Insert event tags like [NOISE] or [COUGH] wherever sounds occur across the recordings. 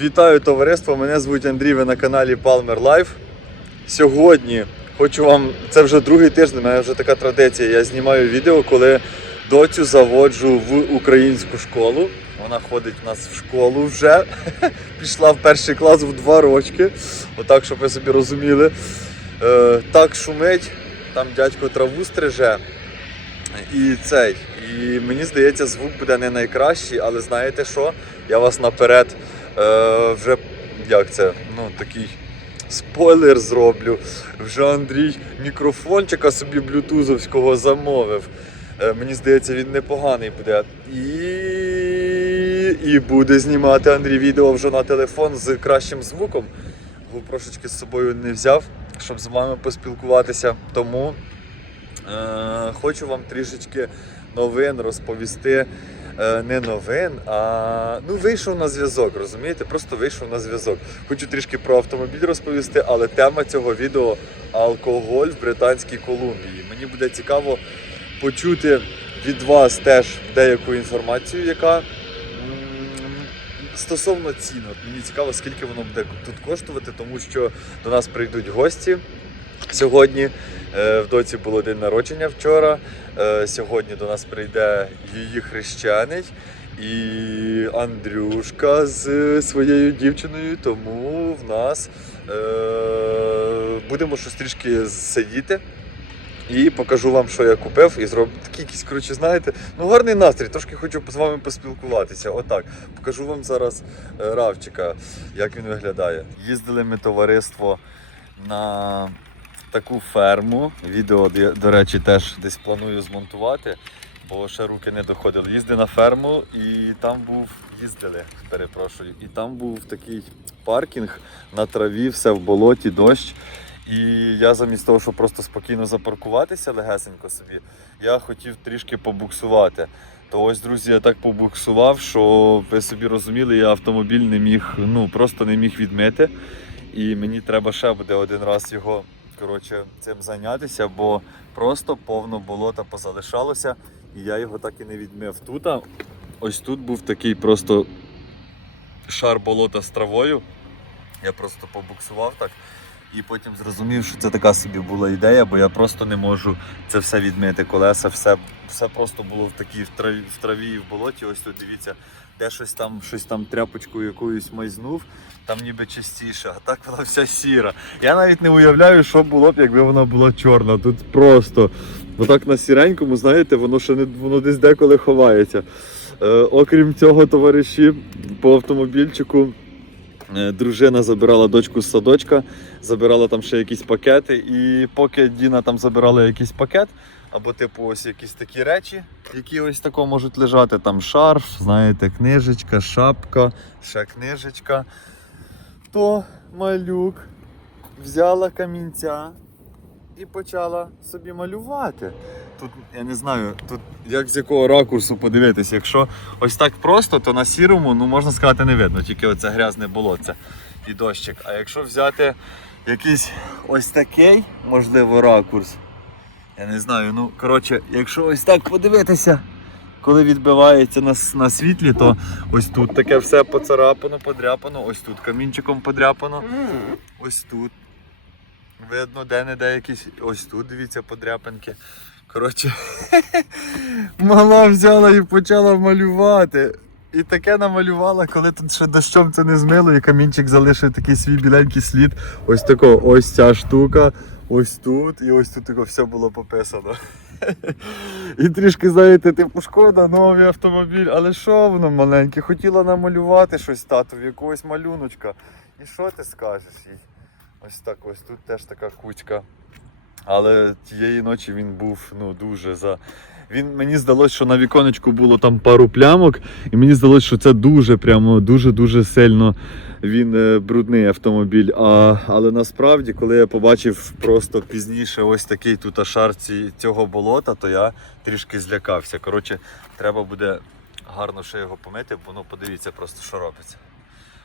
Вітаю товариство! Мене звуть Андрій, ви на каналі Palmer Life. Сьогодні хочу вам, це вже другий тиждень, у мене вже така традиція. Я знімаю відео, коли доцю заводжу в українську школу. Вона ходить у нас в школу вже. [LAUGHS] Пішла в перший клас в два рочки. Отак, щоб ви собі розуміли. Е, так шумить, там дядько траву стриже. І цей. І мені здається, звук буде не найкращий, але знаєте що? Я вас наперед е, вже як це? Ну, такий спойлер зроблю. Вже Андрій мікрофончика собі блютузовського замовив. Е, мені здається, він непоганий буде. І, і буде знімати Андрій відео вже на телефон з кращим звуком. GoPro-шечки з собою не взяв, щоб з вами поспілкуватися. Тому Е, хочу вам трішечки новин розповісти. Е, не новин, а ну вийшов на зв'язок, розумієте? Просто вийшов на зв'язок. Хочу трішки про автомобіль розповісти, але тема цього відео алкоголь в Британській Колумбії. Мені буде цікаво почути від вас теж деяку інформацію, яка стосовно цін. От Мені цікаво, скільки воно буде тут коштувати, тому що до нас прийдуть гості сьогодні. Е, В доці було день народження вчора. Е, Сьогодні до нас прийде її хрещений і Андрюшка з своєю дівчиною. Тому в нас е, будемо щось трішки сидіти. І покажу вам, що я купив, і зроблю такий якийсь, коротше, знаєте, ну гарний настрій. Трошки хочу з вами поспілкуватися. Отак. Покажу вам зараз Равчика, як він виглядає. Їздили ми товариство на таку ферму. Відео, до- речі, теж десь планую змонтувати, бо ще руки не доходили. Їздили на ферму і там був, їздили, перепрошую, і там був такий паркінг на траві, все в болоті, дощ. І я замість того, щоб просто спокійно запаркуватися легесенько собі, я хотів трішки побуксувати. То ось, друзі, я так побуксував, що ви собі розуміли, я автомобіль не міг, ну просто не міг відмити. І мені треба ще буде один раз його коротше, цим зайнятися, бо просто повно болота позалишалося, і я його так і не відмив. Тут, а, ось тут був такий просто шар болота з травою. Я просто побуксував так. І потім зрозумів, що це така собі була ідея, бо я просто не можу це все відмити. Колеса, все, все просто було в такій в траві, в траві і в болоті. Ось тут дивіться, де щось там, щось там тряпочкою якоюсь майзнув, там ніби чистіше, а так вона вся сіра. Я навіть не уявляю, що було б, якби вона була чорна. Тут просто отак на сіренькому, знаєте, воно ще не воно десь деколи ховається. Е, окрім цього, товариші по автомобільчику. Е, Дружина забирала дочку з садочка, забирала там ще якісь пакети, і поки Діна там забирала якийсь пакет, або типу ось якісь такі речі, які ось тако можуть лежати, там шарф, знаєте, книжечка, шапка, ще книжечка, то малюк взяла камінця і почала собі малювати. Тут я не знаю, тут як з якого ракурсу подивитися. Якщо ось так просто, то на сірому, ну можна сказати, не видно, тільки оце грязне болотце і дощик. А якщо взяти якийсь ось такий, можливо, ракурс, я не знаю, ну коротше, якщо ось так подивитися, коли відбивається на, на світлі, то ось тут таке все поцарапано, подряпано, ось тут камінчиком подряпано, ось тут. Видно, де-не-де якісь. Ось тут, дивіться, подряпинки. Коротше, [LAUGHS] мала взяла і почала малювати. І таке намалювала, коли тут ще дощом це не змило, і камінчик залишив такий свій біленький слід. Ось тако, ось ця штука, ось тут, і ось тут тако все було пописано. [LAUGHS] І трішки, знаєте, типу, шкода, новий автомобіль, але що воно маленьке? Хотіла намалювати щось татові, якогось малюночка. І що ти скажеш їй? Ось так, ось тут теж така кучка. Але тієї ночі він був ну, дуже за. Він мені здалося, що на віконечку було там пару плямок, і мені здалося, що це дуже прямо дуже-дуже сильно він е, брудний автомобіль. А, але насправді, коли я побачив просто пізніше ось такий тут шар цього болота, то я трішки злякався. Коротше, треба буде гарно ще його помити, бо ну подивіться просто, що робиться.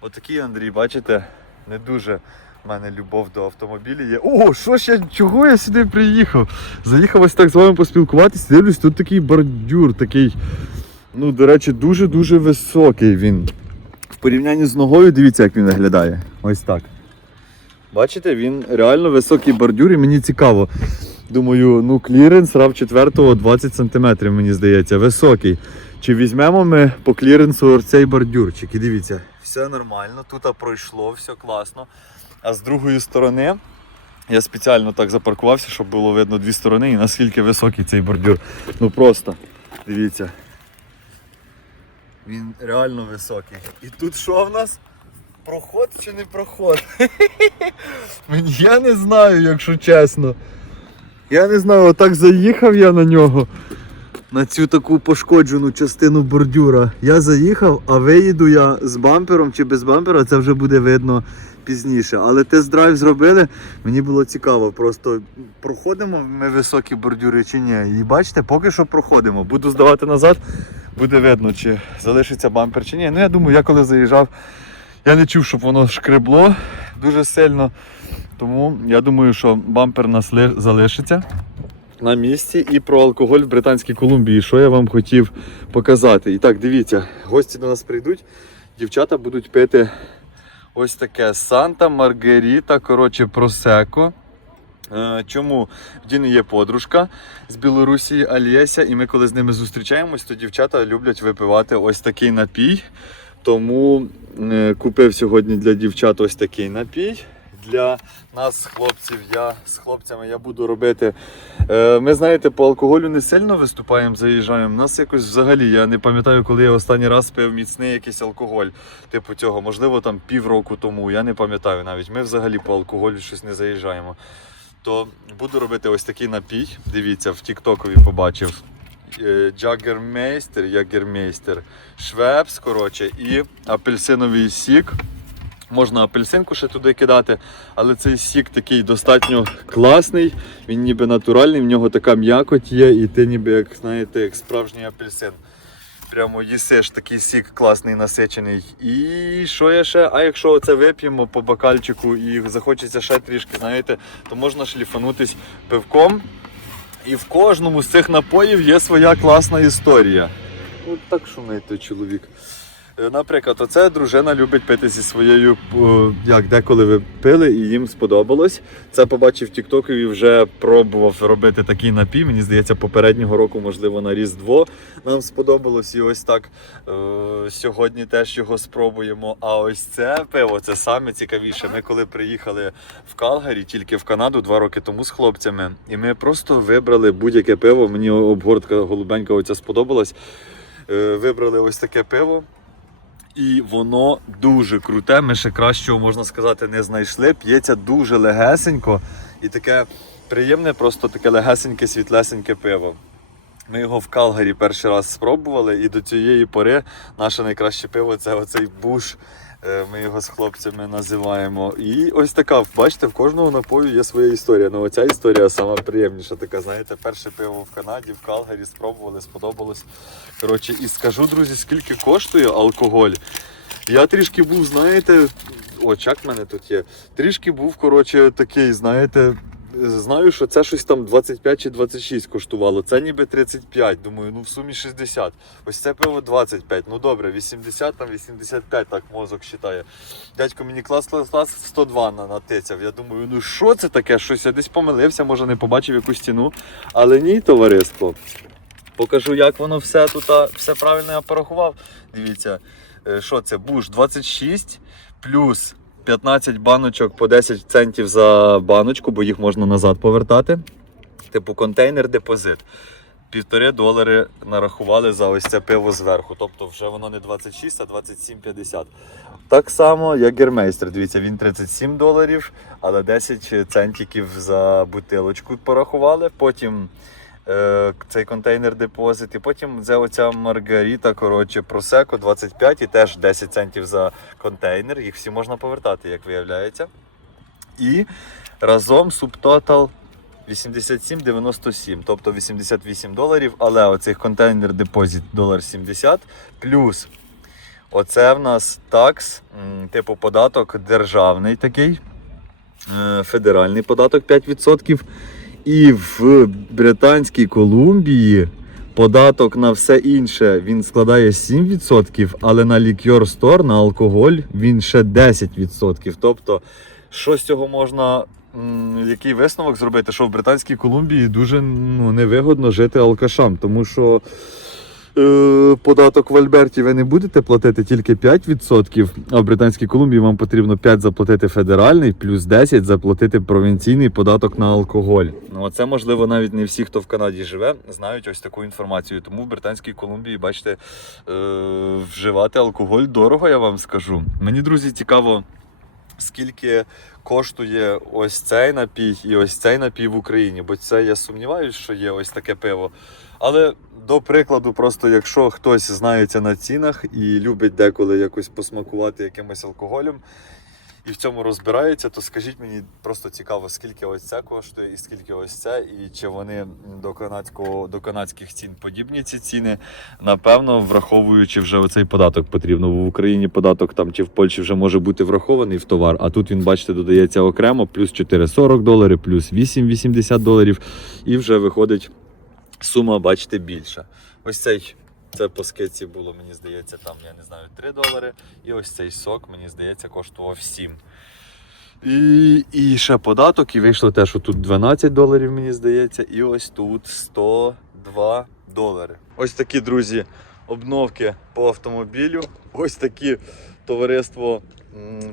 Отакий Андрій, бачите, не дуже в мене любов до автомобілів є. О, що ж я, чого я сюди приїхав? Заїхав ось так з вами поспілкуватися. Дивлюсь, тут такий бордюр, такий, ну, до речі, дуже-дуже високий він. В порівнянні з ногою, дивіться, як він виглядає. Ось так. Бачите, він реально високий бордюр і мені цікаво. Думаю, ну кліренс рав 4 20 см, мені здається, високий. Чи візьмемо ми по кліренсу цей бордюрчик? І дивіться, все нормально, тут пройшло, все класно. А з другої сторони я спеціально так запаркувався, щоб було видно дві сторони і наскільки високий цей бордюр. Ну просто, дивіться. Він реально високий. І тут що в нас? Проход чи не проход? [LAUGHS] Я не знаю, якщо чесно. Я не знаю, отак заїхав я на нього. На цю таку пошкоджену частину бордюра. Я заїхав, а виїду я з бампером чи без бампера, це вже буде видно пізніше. Але тест-драйв зробили, мені було цікаво. Просто проходимо ми високі бордюри чи ні. І бачите, поки що проходимо. Буду здавати назад, буде видно, чи залишиться бампер чи ні. Ну я думаю, я коли заїжджав, я не чув, щоб воно шкребло дуже сильно. Тому я думаю, що бампер нас залишиться на місці. І про алкоголь в Британській Колумбії, що я вам хотів показати. І так, дивіться, гості до нас прийдуть, дівчата будуть пити ось таке Санта Маргеріта, коротше, просеко. Е, Чому в Діни є подружка з Білорусі Алєся, і ми коли з ними зустрічаємось, то дівчата люблять випивати ось такий напій. Тому е, купив сьогодні для дівчат ось такий напій. Для нас, хлопців, я з хлопцями я буду робити. Е, ми знаєте, по алкоголю не сильно виступаємо, заїжджаємо. У Нас якось взагалі, я не пам'ятаю, коли я останній раз пив міцний якийсь алкоголь. Типу цього, можливо, там півроку тому. Я не пам'ятаю навіть. Ми взагалі по алкоголю щось не заїжджаємо. То буду робити ось такий напій. Дивіться, в Тіктокові побачив. Е, Джагермейстер, Ягермейстер, Швепс, коротше, і апельсиновий сік. Можна апельсинку ще туди кидати, але цей сік такий достатньо класний, він ніби натуральний, в нього така м'якоть є, і ти ніби як знаєте, як справжній апельсин. Прямо їсиш такий сік класний, насичений. І що є ще? А якщо це вип'ємо по бокальчику і захочеться ще трішки, знаєте, то можна шліфанутись пивком. І в кожному з цих напоїв є своя класна історія. От так шумить той чоловік. Е, Наприклад, оце дружина любить пити зі своєю, як деколи ви пили, і їм сподобалось. Це побачив Тіктоку і вже пробував робити такий напій. Мені здається, попереднього року, можливо, на Різдво нам сподобалось. І ось так е, сьогодні теж його спробуємо. А ось це пиво, це саме цікавіше. Ми коли приїхали в Калгарі, тільки в Канаду два роки тому з хлопцями, і ми просто вибрали будь-яке пиво. Мені обгортка голубенька оця сподобалась. Е, Вибрали ось таке пиво. І воно дуже круте. Ми ще кращого, можна сказати, не знайшли. П'ється дуже легесенько і таке приємне, просто таке легесеньке, світлесеньке пиво. Ми його в Калгарі перший раз спробували, і до цієї пори наше найкраще пиво це оцей буш. Е, Ми його з хлопцями називаємо. І ось така, бачите, в кожного напою є своя історія. Ну оця історія сама приємніша. Така, знаєте, перше пиво в Канаді, в Калгарі спробували, сподобалось. Коротше, і скажу, друзі, скільки коштує алкоголь. Я трішки був, знаєте, о, чак в мене тут є. Трішки був, коротше, такий, знаєте, знаю, що це щось там 25 чи 26 коштувало. Це ніби 35. Думаю, ну в сумі 60. Ось це пиво 25. Ну добре, 80 там 85, так мозок вважає. Дядько мені клас клас клас 102 на- натицяв. Я думаю, ну що це таке? Щось я десь помилився, може не побачив якусь ціну. Але ні, товариство. Покажу, як воно все тут, все правильно я порахував. Дивіться, е, що це? Буш 26 плюс 15 баночок по 10 центів за баночку, бо їх можна назад повертати. Типу контейнер депозит. Півтори долари нарахували за ось це пиво зверху. Тобто вже воно не 26, а 27,50. Так само, як гермейстер. Дивіться, він 37 доларів, але 10 центиків за бутилочку порахували. Потім цей контейнер депозит, і потім це оця Маргаріта, коротше, просеко 25 і теж 10 центів за контейнер. Їх всі можна повертати, як виявляється. І разом субтотал 87,97, тобто 88 доларів, але оцей контейнер депозит долар 70 плюс оце в нас такс, типу податок державний такий, е, федеральний податок 5%. І в Британській Колумбії Податок на все інше він складає 7%, але на лікьор стор, на алкоголь він ще 10%. Тобто, що з цього можна. Який висновок зробити, що в Британській Колумбії дуже ну, невигодно жити алкашам, тому що податок в Альберті ви не будете платити тільки 5%, а в Британській Колумбії вам потрібно 5% заплатити федеральний, плюс 10% заплатити провінційний податок на алкоголь. Ну це можливо навіть не всі, хто в Канаді живе, знають ось таку інформацію. Тому в Британській Колумбії, бачите, е, вживати алкоголь дорого, я вам скажу. Мені, друзі, цікаво. Скільки коштує ось цей напій і ось цей напій в Україні? Бо це я сумніваюся, що є ось таке пиво. Але до прикладу, просто якщо хтось знається на цінах і любить деколи якось посмакувати якимось алкоголем і в цьому розбирається, то скажіть мені просто цікаво, скільки ось це коштує і скільки ось це, і чи вони до канадського до канадських цін подібні ці ціни. Напевно, враховуючи вже оцей податок потрібно. В Україні податок там чи в Польщі вже може бути врахований в товар, а тут він, бачите, додається окремо, плюс 4,40 доларів, плюс 8,80 доларів, і вже виходить сума, бачите, більша. Ось цей. Це по скидці було, мені здається, там, я не знаю, 3 долари. І ось цей сок, мені здається, коштував 7. І, і ще податок, і вийшло те, що тут 12 доларів, мені здається, і ось тут 102 долари. Ось такі, друзі, обновки по автомобілю. Ось такі товариство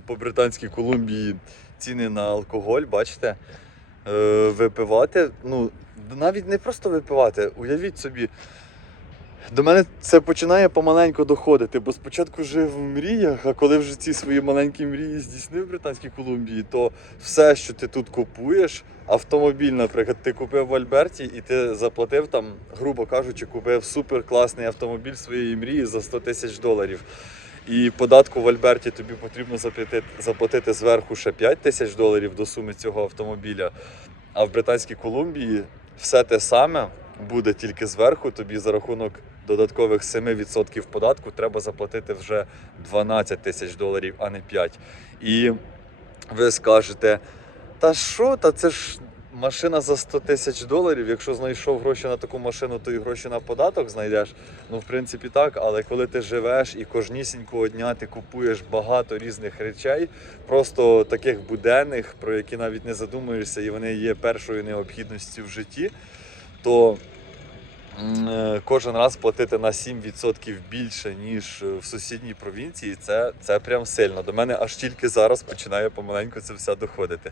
по Британській Колумбії ціни на алкоголь, бачите? Е, випивати. Ну, навіть не просто випивати, уявіть собі. До мене це починає помаленьку доходити, бо спочатку жив в мріях, а коли вже ці свої маленькі мрії здійснив в Британській Колумбії, то все, що ти тут купуєш, автомобіль, наприклад, ти купив в Альберті і ти заплатив там, грубо кажучи, купив суперкласний автомобіль своєї мрії за 100 тисяч доларів. І податку в Альберті тобі потрібно заплатити зверху ще 5 тисяч доларів до суми цього автомобіля. А в Британській Колумбії все те саме буде тільки зверху. Тобі за рахунок додаткових 7% податку треба заплатити вже 12 тисяч доларів, а не 5. І ви скажете, та що, та це ж машина за 100 тисяч доларів. Якщо знайшов гроші на таку машину, то і гроші на податок знайдеш. Ну, в принципі, так, але коли ти живеш і кожнісінького дня ти купуєш багато різних речей, просто таких буденних, про які навіть не задумуєшся, і вони є першою необхідністю в житті, то кожен раз платити на 7% більше, ніж е, в сусідній провінції, це, це прям сильно. До мене аж тільки зараз починає помаленьку це все доходити.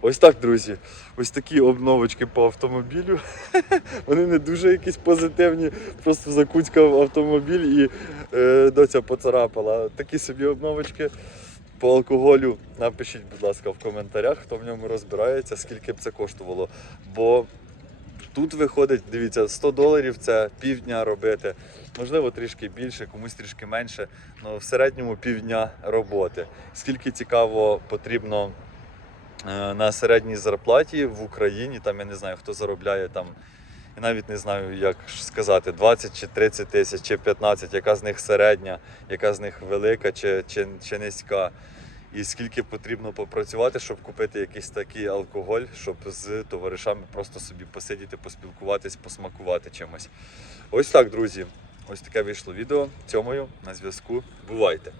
Ось так, друзі. Ось такі обновочки по автомобілю. [LAUGHS] Вони не дуже якісь позитивні. Просто закуцькав автомобіль і е, доця поцарапала. Такі собі обновочки. По алкоголю напишіть, будь ласка, в коментарях, хто в ньому розбирається, скільки б це коштувало. Бо тут виходить, дивіться, 100 доларів це півдня робити. Можливо, трішки більше, комусь трішки менше. але в середньому півдня роботи. Скільки цікаво потрібно е, на середній зарплаті в Україні, там я не знаю, хто заробляє там. Я навіть не знаю, як сказати, 20 чи 30 тисяч, чи 15, яка з них середня, яка з них велика чи, чи, чи низька. І скільки потрібно попрацювати, щоб купити якийсь такий алкоголь, щоб з товаришами просто собі посидіти, поспілкуватись, посмакувати чимось. Ось так, друзі. Ось таке вийшло відео. Цьомою на зв'язку. Бувайте!